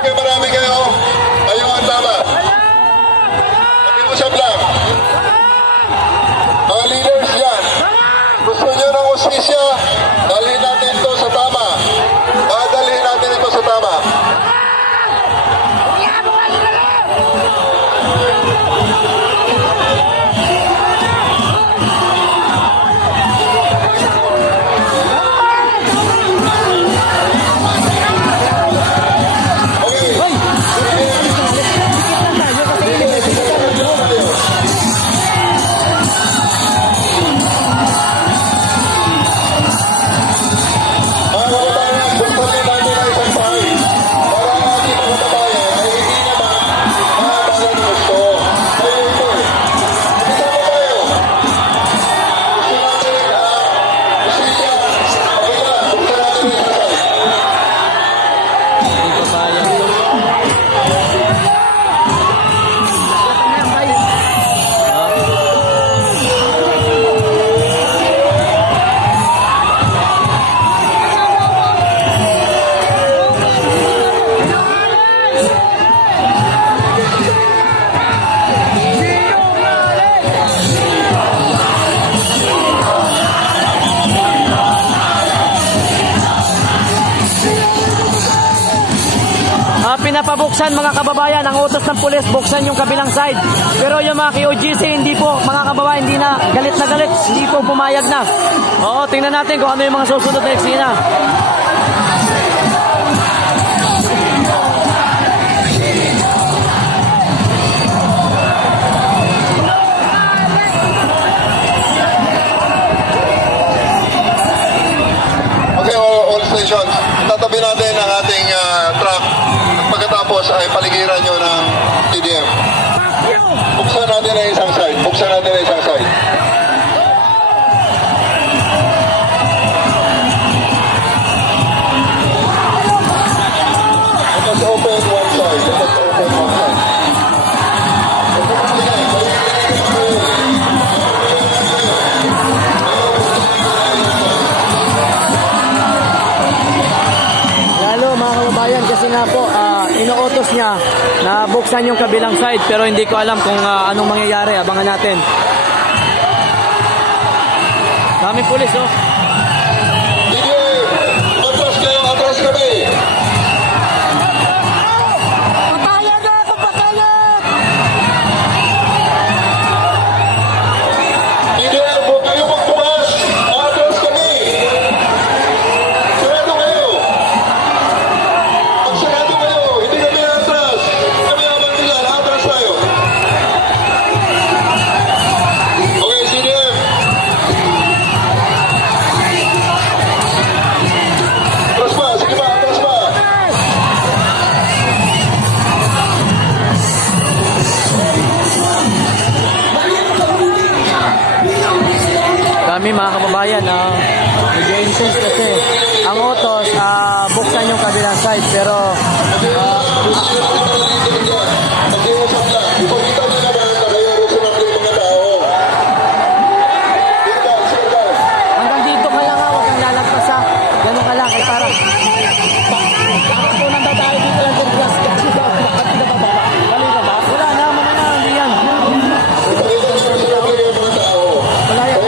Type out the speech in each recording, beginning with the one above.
Okay, marami kayo. Ayun ang tama. Mag-iusap lang. Mga leaders yan. Gusto nyo ng hustisya, dalhin natin ito sa tama. Dalhin natin ito sa tama. Pinapabuksan mga kababayan, ang utos ng pulis, buksan yung kabilang side. Pero yung mga KOGC, hindi po, mga kababayan, hindi na galit, hindi po pumayag na. Oo, tingnan natin kung ano yung mga susunod na eksena. Okay, all stations. Tatabi natin ang ating truck. Pagkatapos ay paligiran nyo ng TDM. Buksan natin ang isang side. Buksan natin ang isang side. Let us open one side. Let us open one side. Mga kababayan, kasi nga po inuutos niya na buksan yung kabilang side, pero hindi ko alam kung anong mangyayari. Abangan natin. Daming pulis, oh. Sige, atras kayo, atras kami. Patayan na ako, patayan! Sige, huwag kayo magtumas. Atras kami. Sarado kayo. Magsarado kayo. Hindi kami atras. Kami abang nila. Atras tayo. Okay, CDM. Atras pa. Sige pa, atras pa. Kami mga kababayan, medyo intense kasi ang utos, buksan yung kabilang side, pero Mag-iusap lang. Ipagkita nyo naman na kayo reasonable mga tao. Sit down, sit down. hanggang dito ka lang, huwag kang lalagpas, ganun ka lang, kay para punan daw tayo dito lang kung gas wala na, mamaya, hindi yan. Ipagkita nyo reasonable kayo mga tao. Wala yan,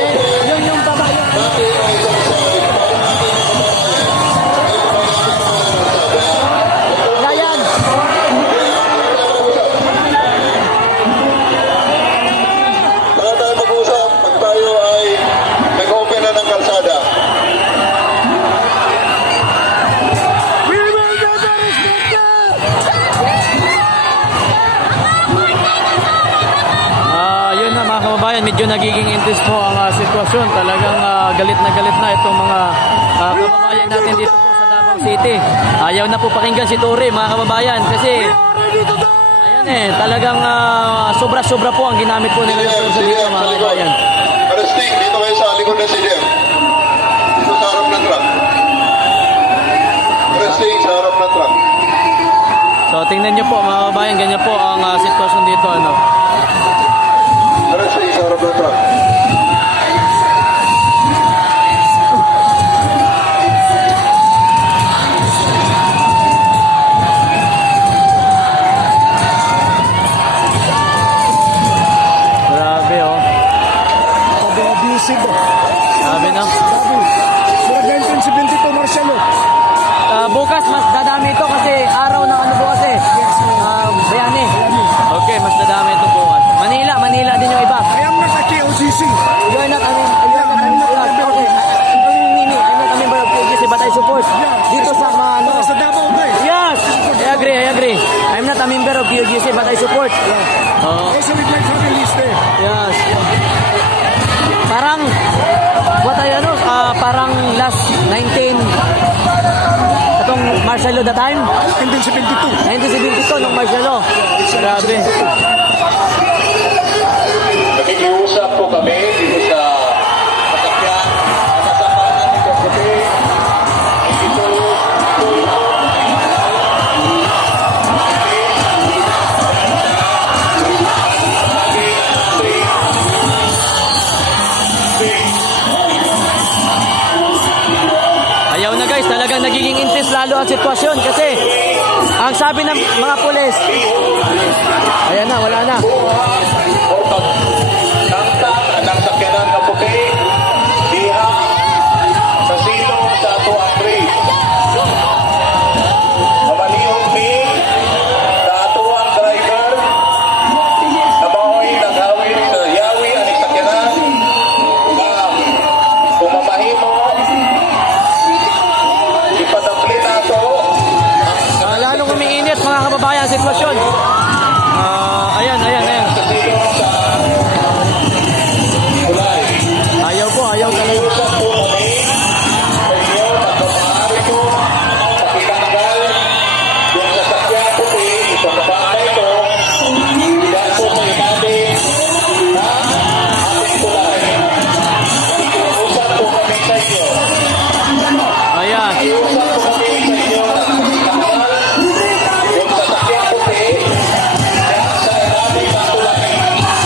yun yung baba yun. Natin ang isang side. Wala yan. Saka tayo mag-usap pag tayo ay nag-open na ng kalsada. Yun na mga kababayan, medyo nagiging intense po ang sitwasyon. Talagang galit na itong mga kababayan natin dito po sa Davao City. Ayaw na po pakinggan si Tori mga kababayan kasi ayan talagang sobra-sobra po ang ginamit po nila ng sa dito mga kababayan. Arresting, dito kayo sa likod ng CDM. Dito sa harap ng truck. Arresting sa harap ng truck. So tingnan nyo po mga kababayan, ganyan po ang sitwasyon dito. Arresting sa harap ng truck. PUGC, Batay Support. Oo. Also, we'd like to have a list there. Yes. Parang, parang last 19, itong martial law the time? 1972. 1972 nung martial law. Grabe. Nakikiusap po kami dito sa sasakyan. Nasasapanan nito kasi ito Ayaw na guys, talagang nagiging intense lalo ang sitwasyon kasi ang sabi ng mga pulis, ayan na, wala na. o pagtangtang ng sakyanan na puti diha sa silong sa ato ang bridge. Mamanihong mi sa ato ang driver na mao'y naghawin sa yawi ang sakyanan na kung mamahimo ipadapli nato Lalong umiinit mga kababayan ang sitwasyon. Ayan. sa silong sa kulay. Ayaw talaga. Usap po kami sa inyo na kung maaari po pakitanggal yung sasakyan puti, itong kabana ito, dahil po sa ilalim na ating tulay. Usap po kami sa inyo. Ayan. Usap po kami sa inyo na pakitanggal yung sasakyan puti, dahil sa ilalim na tulay.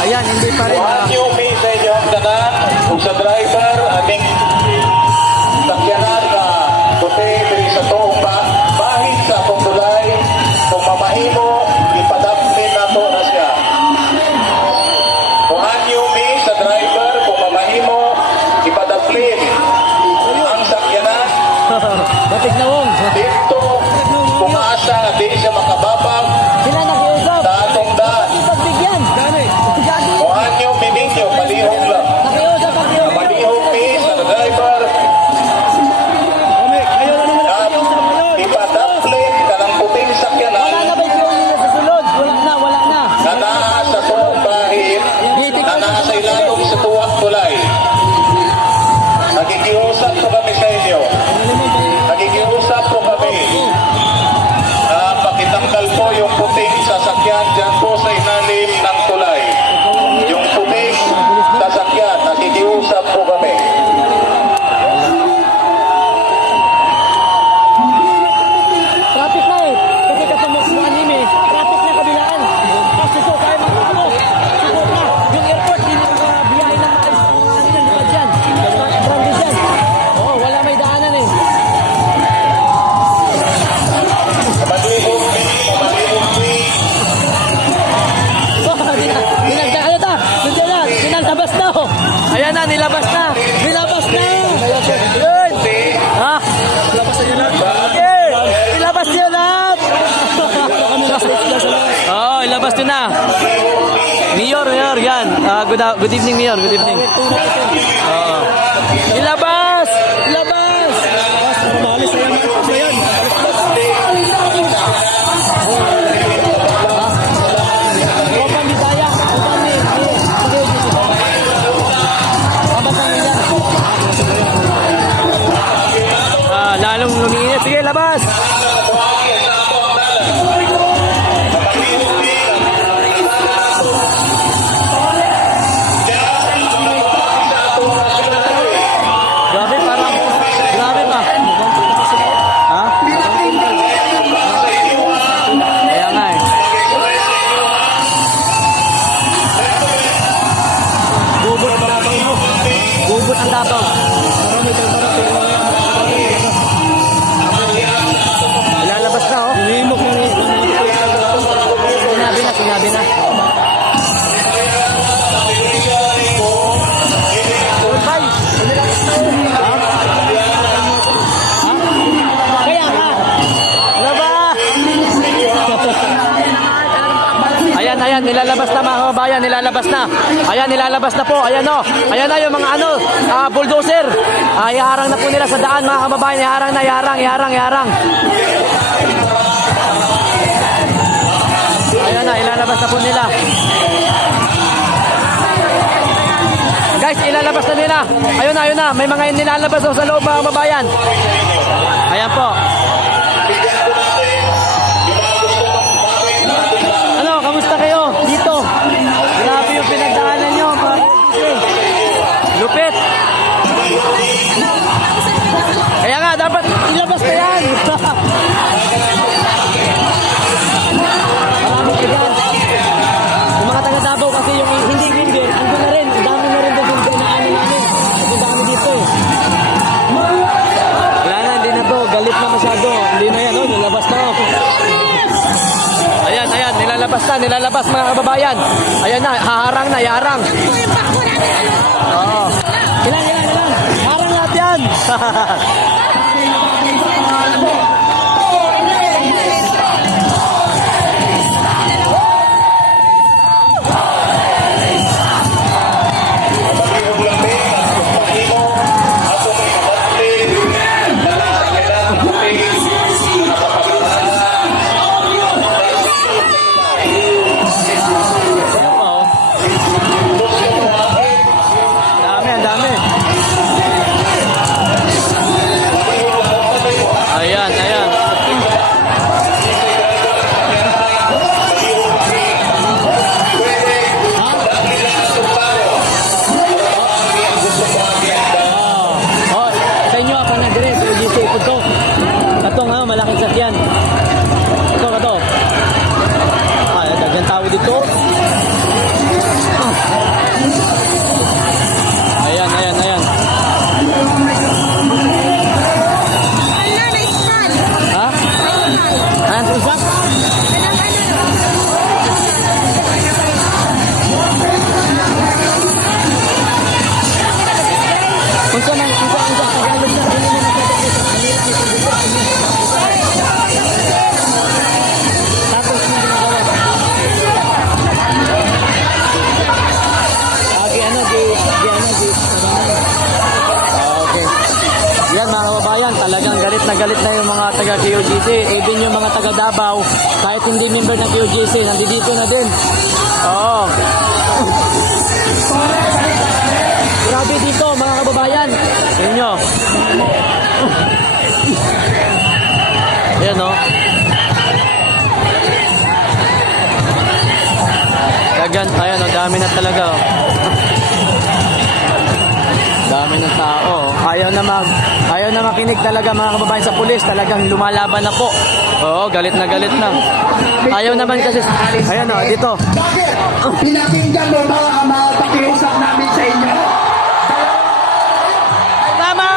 Ayan, hindi pa rin. Kuhaan niyo may sa inyo ang tanan kung sa driver aming sakyanan na puti diri sa tuong bahid sa akong tulay kung mamahimo ipadaplit nato na siya. Kuhaan niyo may sa driver kung mamahimo ipadaplit ang sakyanan Batik na wong. dito kung asa nga di siya makababag Sila nakiusap. sa atong daan. Pagbigyan. Kuhaan niyo may ninyo palihog lang. Nakiusap. Malihog mi sa driver na ipadaplit ka ng puting Wala sakyanan na ba yung nila sa sulod? Wala na. na naa sa tuwang bahid na naa sa ilalong sa tuwang tulay. Nakikiusap po kami sa inyo. Nakikiusap po kami na pakitanggal po yung puting sasakyan dyan po sa ilalim ng tulay. Yung puting sasakyan, nakikiusap po kami. Traffic na eh. Kasi kasamuan nimi. Traffic na kabilaan. Suko kayo mga ano. Suko na. Yung airport, hindi nakabiyahe ng mga lipad dyan. Branded dyan. Oo, wala may daanan eh. Malihog mi. Ano ta? Nandiyan na. Sinalabas na oh. Ayan na, nilabas na. Yun. Ha? Okay. Ilabas niyo lahat. Oo, ilabas niyo na. Mayor, yan. Good evening, Mayor. Good evening. Oo. Ilabas! Open Bisaya. Lalong lumiinit. Sige, labas! Grabe pa. Ha? Kaya nga eh. Gubot ang dabaw. Ilalabas na oh. Sinabi na. Bye. Kaya nga. Laba. Ayan, nilalabas na mga kababayan, nilalabas na. Ayan, nilalabas na po. Ayan o. Ayan na yung mga bulldozer. Iharang na po nila sa daan mga kababayan. Iharang. Ayan ilalabas na po nila. Guys, ilalabas na nila. Ayun na. May mga nilalabas sa loob mga kababayan. Ayan po. Ano, kamusta kayo dito? Grabe yung pinagdaanan nyo, mga kabisay. Lupit. Kaya nga, dapat ilabas na yan. Maraming tigan. Yung mga taga-Davao kasi yung hindi member, andun na rin. Ang dami na rin doon yung naano namin. Ang dami dito eh. Wala na, hindi na to. Galit na masyado. Hindi na yan, oh. Nilabas na. Ayan, nilalabas mga kababayan. Ayan na, haharang na, yaharang. Oo. Ilan. Harang lahat yan. Dami. Ayan. Oh, sa inyo apa na dire, UGC ito. Katong ha, malaking sakyan. Ito. Ay, dagang tao dito. Ayan. Ha? Ano usap? Unsa man Tagalog na tapos mo ginagawa. Okay. Yan mga kababayan, talagang galit na yung mga taga QGC. Even yung mga taga Davao, kahit hindi member ng QGC, nandito na din. Oo. Grabe dito mga kababayan. Inyo. Ayan o. Ayan o, dami na talaga o. Dami ng tao. Ayaw na makinig talaga mga kababayan sa pulis. Talagang lumalaban na po. Oo, galit na. Ayaw naman kasi. Ayan o, dito. Pinakinggan mo mga pakiusap namin sa inyo. Tama!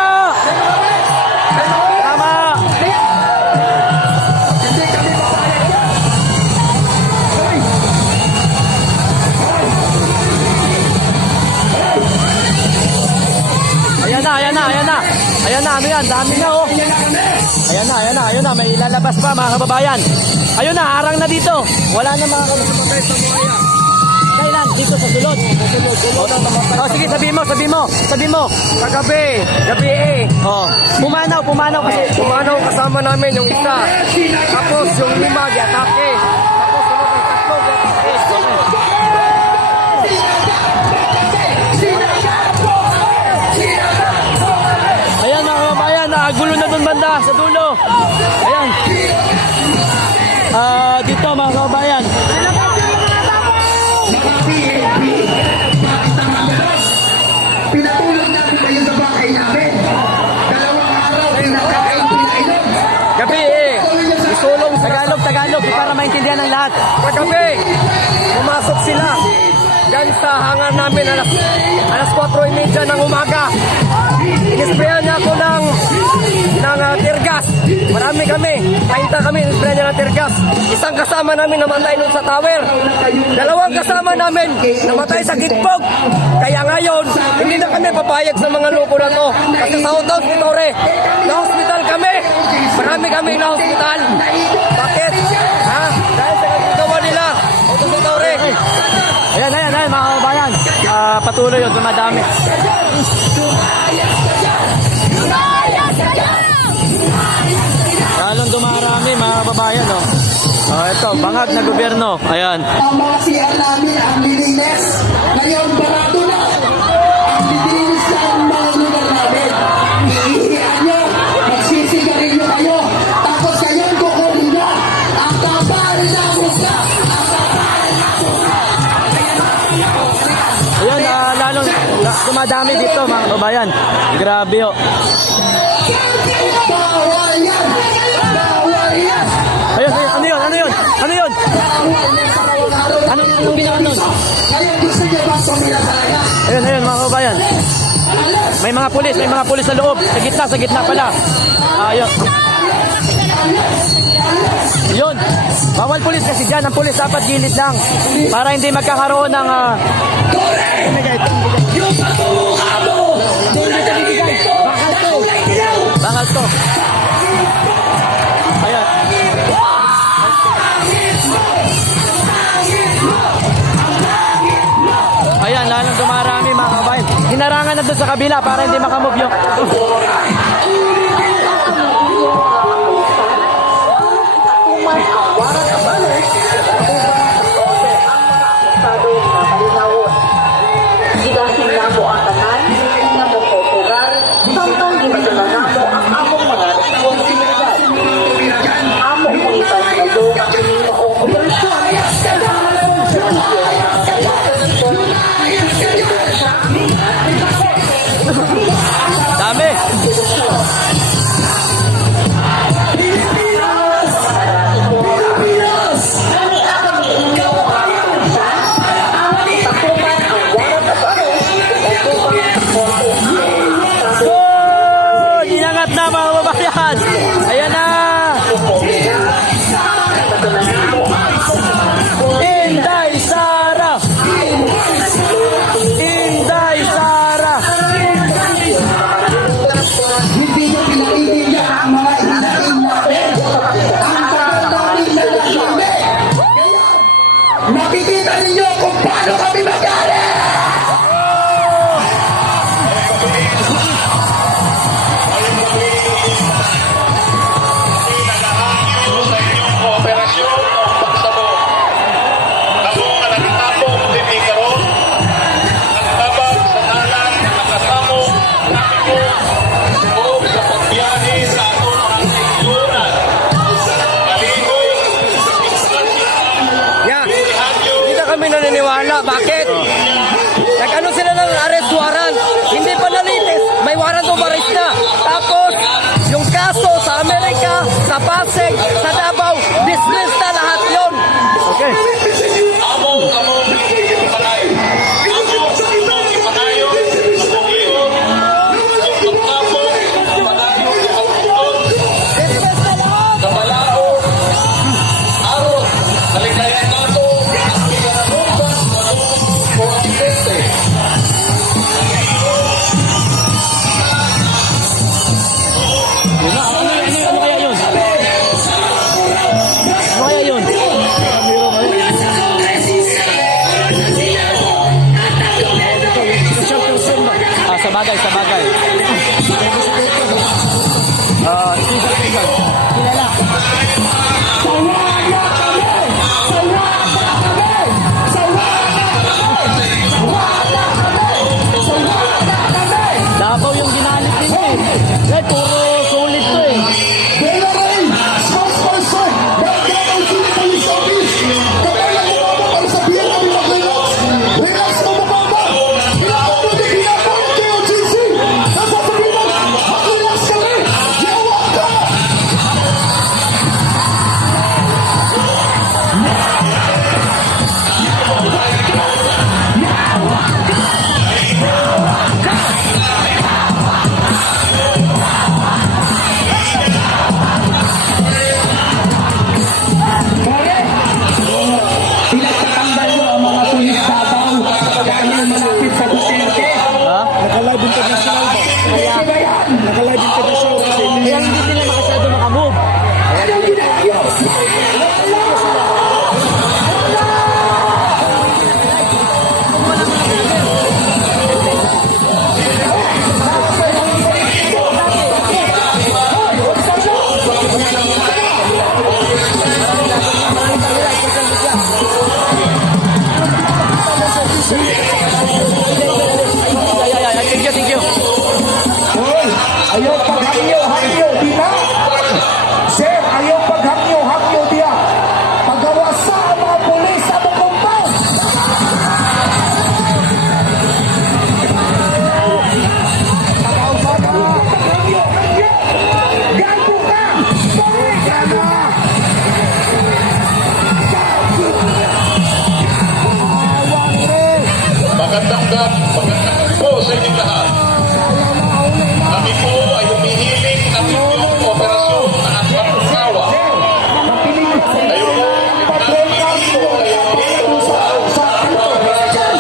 Hindi kami papayag yan. Ayan na, ano yan? Dami na oh. Ayan na. May ilalabas pa mga kababayan. Ayun na, harang na dito. Wala na mga kababayan sa buhaya. Kailan? Dito sa sulod. Oh, sige, sabi mo. Kagabi, gabi eh. Oh, pumanaw kasi. Pumanaw kasama namin yung isa. Tapos yung lima, atake. Tapos sunod ang tatlo, atake. Ayan mga kababayan, gulo na dun banda sa dulo. Ayan. Dito mga kababayan. Pinatulog namin kayo sa bahay namin. 2 araw, pinakain, pinainom. Gabi eh. Isulong Tagalog para maintindihan ng lahat. Kagabi, pumasok sila. Diyan sa hangar namin alas 4:30 ng umaga. Inisprayan niya ako ng tear gas. Marami kami. 30 kami, inisprayan niya ng tear gas. Isang kasama namin namatay nun sa tower. 2 kasama namin namatay sa gitpog. Kaya ngayon, hindi na kami papayag sa mga loko na to. Kasi sa hospital, na hospital kami. Marami kami na hospital. Bakit? Ha? Dahil sa kagagawa nila. Hospital. Ayan mga kababayan. Patuloy yun, dumadami. Lalong dumarami mga kababayan. Oh. Ito Ito, bangag na gobyerno. Ayan. Ang mga CR namin ang lilinis. Ngayon, barado na. Ang lilinis na ang mga lugar namin. Iihiyan nyo, magsisigarilyo kayo. Tapos ngayon, kukunin na. Ang kapal na musta. Ang kapal na musta. Ayun, lalong dumadami dito mga kababayan. Grabe oh. Bawal yan. Bawal yan. Ayun, ano yun? Ano yun? Ano yun? Bawal yan sa araw-araw. Ano yung ginawa nun? Ngayon, gusto niyo ba sumilasayan? Ayun mga kababayan. May mga pulis sa loob. Sa gitna pala. Ayun. Yun. Bawal pulis kasi dyan. Ang pulis dapat gilid lang. Para hindi magkakaroon ng... Bakal to. Ayan. Ayan, lalong dumarami mga kabayan. Hinarangan na doon sa kabila para hindi makamove yung... Gidahin na mo ang tanan, na mo popular, samtang ginagawa na mo ang among mga responsibilidad. Among mo ipasalo ang inyong operasyon. Dami! Oh! Inangat na mga kababayan! Ayan na! Inday Sara! Inday Sara! Hindi nyo pinaiintindihan ang mga inain namin. Ang tagal namin na nasabi. Nakikita ninyo kung paano kami magalit! Operasyon ng pagsabog. Kamo nga nakitapong dini karon, nagtabag sa talan na nakasamo namin ko sa pagbiyahe sa atong mga kaigsunan. Maligoy, Yeah. Hindi na kami naniniwala. Bakit? Nag-ano sila ng arrest warrant. Hindi pa nalitis. May warrant of arrest na. Tapos, yung kaso sa Amerika, sa Pasig, sa Davao, dismiss na lahat yon. Okay. among ipanay. Among sa itong ipanayon, among iyon, yung pagtapong, ipanayon, yung pagtutod, Dismiss na lahat. kabalao, aron, kalikayan nato, at pinanamukan na po ang peste. magandang po sa inyong lahat. Kami po ay humihiling ng inyong operasyon na at pagkawa. Kayo po, nagpapilihan po kayo dito sa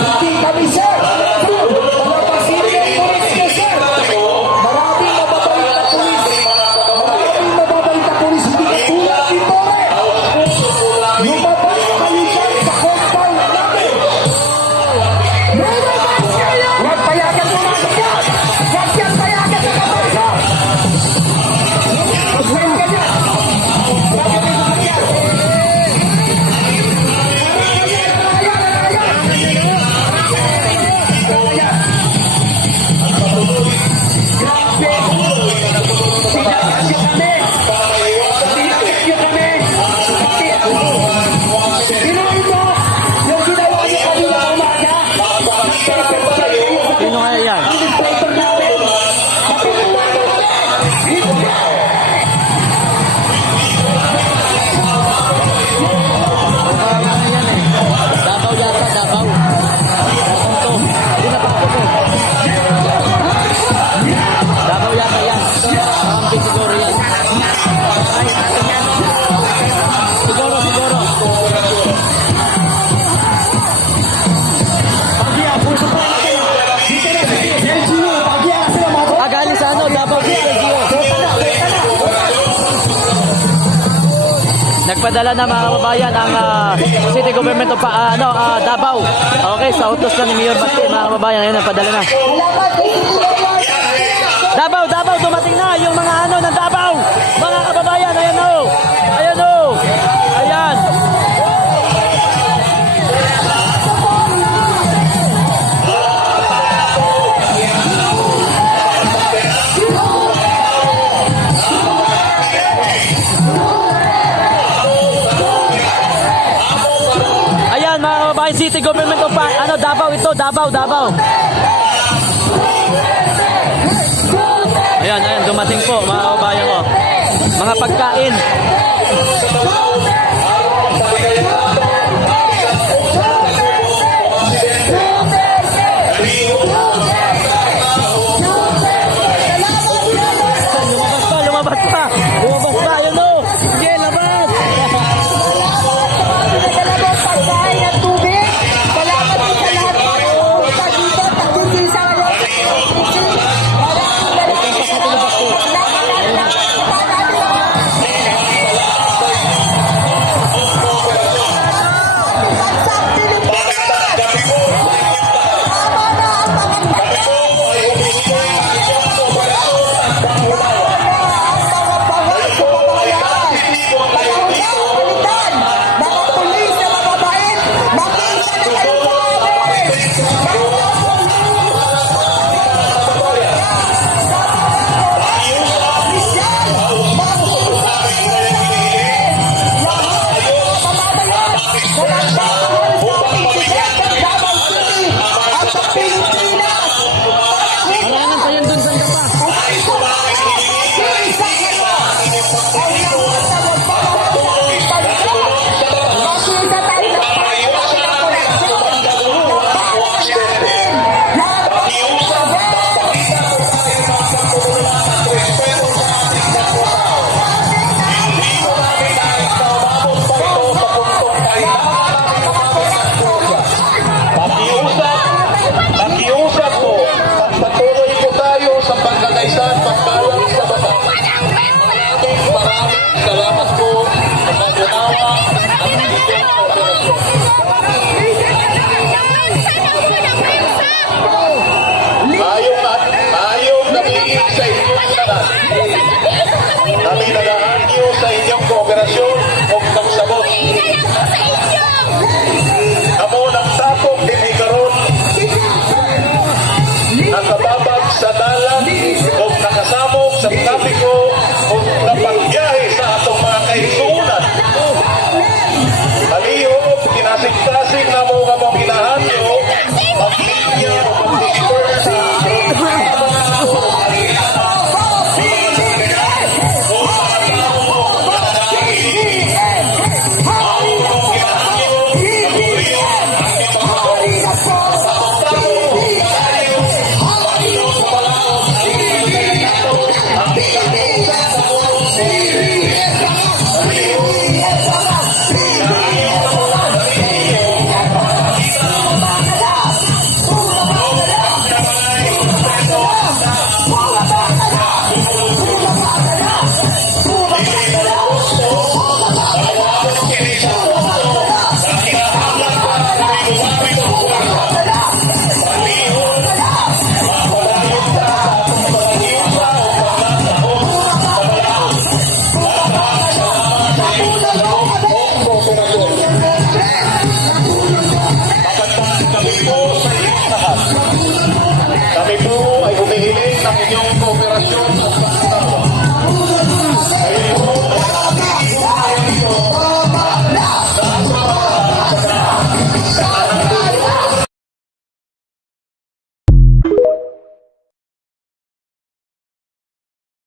Hindi kami, sir. Mga pasilyo, pulis sir. Maraming mababait na pulis. Maraming mababait na pulis. Hindi katulad ni Tore. Lumabas kayo dyan sa compound namin. Huwag payagan pumasok yan. Huwag yan payagan sa kapasok. Huwag payagan yan. Sino kaya yan? Davao yata, Davao. Ito. Hindi na pa ako. Davao yata yan. Kamping siguro yan. Siguro. Galing sa ano, Davao Sergio. Nagpadala na mga kababayan ang City Government of Davao. Okay, sa utos na ni Mayor Basti, mga kababayan, ayun, nagpadala na. Davao, dumating na yung mga ano ng Davao. Mga kababayan, ayan o. Ayan. Ayan, mga kababayan, City Government of Davao ito, Davao. Ayan, dumating po mga kababayan ko. Mga pagkain. Lumabas pa, yun o. Sige, labas. Dalawang pagkain at tubig. Salamat po sa lahat po. Dito, tagusin sa Maraming salamat po sa pag-unawa at